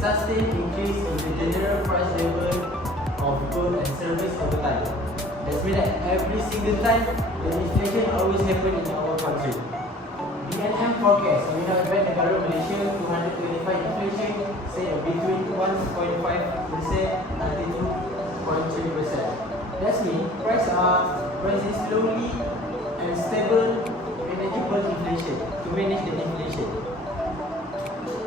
sustained increase in the general price level of goods and service over time. That means that every single time the inflation always happen in our country. BNM forecast United Bank Negara Malaysia 225 inflation say between 1.5% until 2.3%. That means prices are rising slowly and stable, manageable inflation to manage the inflation.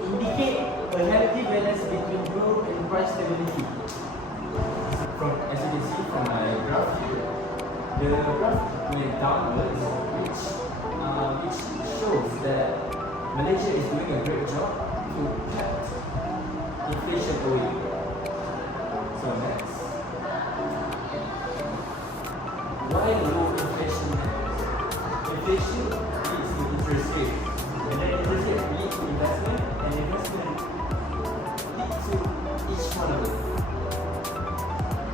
Indicate a healthy balance between growth and price stability. As you can see from my graph here, the graph went downwards, which shows that Malaysia is doing a great job to cut inflation away. So next, why low inflation matters? Inflation leads to interest rate, and then interest rate leads to investment, and investment leads to each one of them.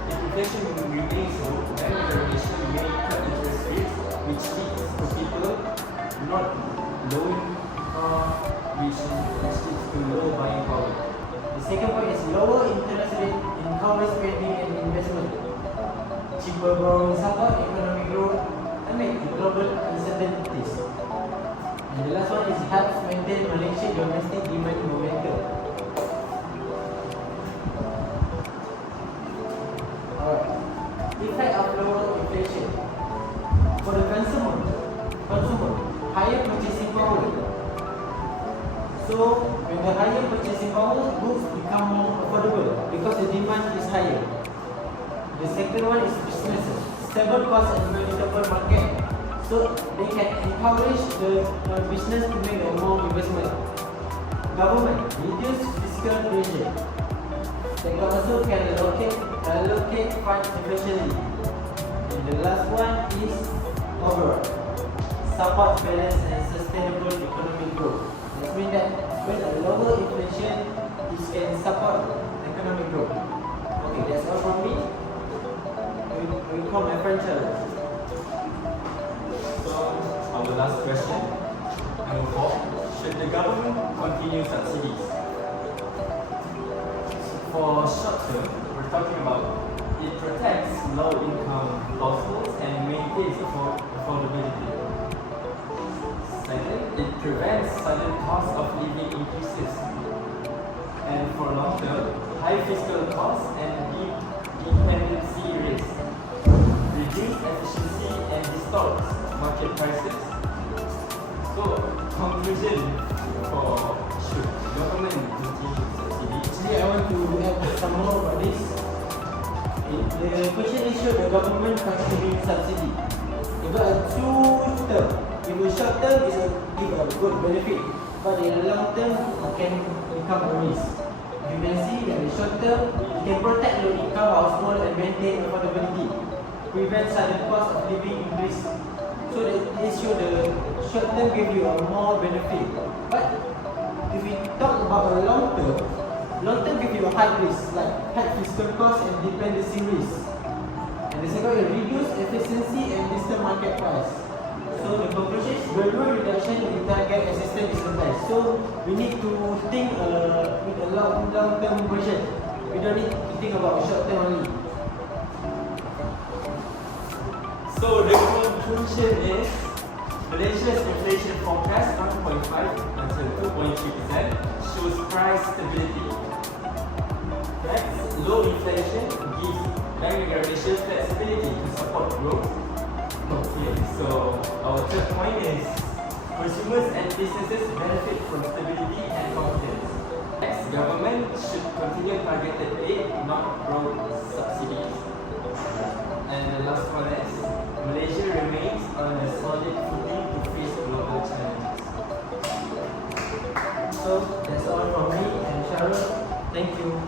If inflation remains low, then the nation may cut interest rates, which leads to people not lowing, which leads to low buying power. The second point is lower interest rate encourage spending and investment. Cheaper borrowing support economic growth amid global uncertainties. And the last one is helps maintain Malaysia domestic demand momentum. Alright. Effect of lower inflation. For the consumer, higher purchasing power. So when the higher purchasing power, goods become more affordable because the demand is higher. The second one is businesses. Stable cost and predictable market. So they can encourage the business to make more investment. Government reduce fiscal pressure. They also can allocate funds efficiently. And the last one is overall support balance and sustainable economic growth. That means that when a lower inflation, it can support economic growth. Okay, that's all from me. We call my friend Charles. So our last question, number 4, should the government continue subsidies? For short term, we're talking about it protects low-income households and maintains affordability. Second, it prevents sudden cost of living increases. And for long term, high fiscal costs and dependency risk reduce efficiency and distorts market prices. So, conclusion for should government continue subsidy? Actually, I want to add some more about this. The question is should the government continue subsidy? If a two term, in the short term is give a good benefit, but in the long term it can become a risk. You can see that in the short term it can protect low income household and maintain affordability, prevent sudden cost of living increase. So that they show the short term give you a more benefit. But if we talk about a long term give you a high risk, like high fiscal cost and dependency risk. And the second is reduce efficiency and disturb market price. So the conclusion is gradual reduction in target assistance is the best. So we need to think with a long-term vision. We don't need to think about short term only. So the conclusion is Malaysia's inflation forecast 1.5 until 2.3% shows price stability. Next, low inflation gives Bank Negara Malaysia flexibility to support growth. Okay, so our third point is consumers and businesses benefit from stability and confidence. Next, government should continue targeted aid, not broad subsidies. And the last one is Malaysia remains on a solid footing to face global challenges. So that's all from me and Sharon. Thank you.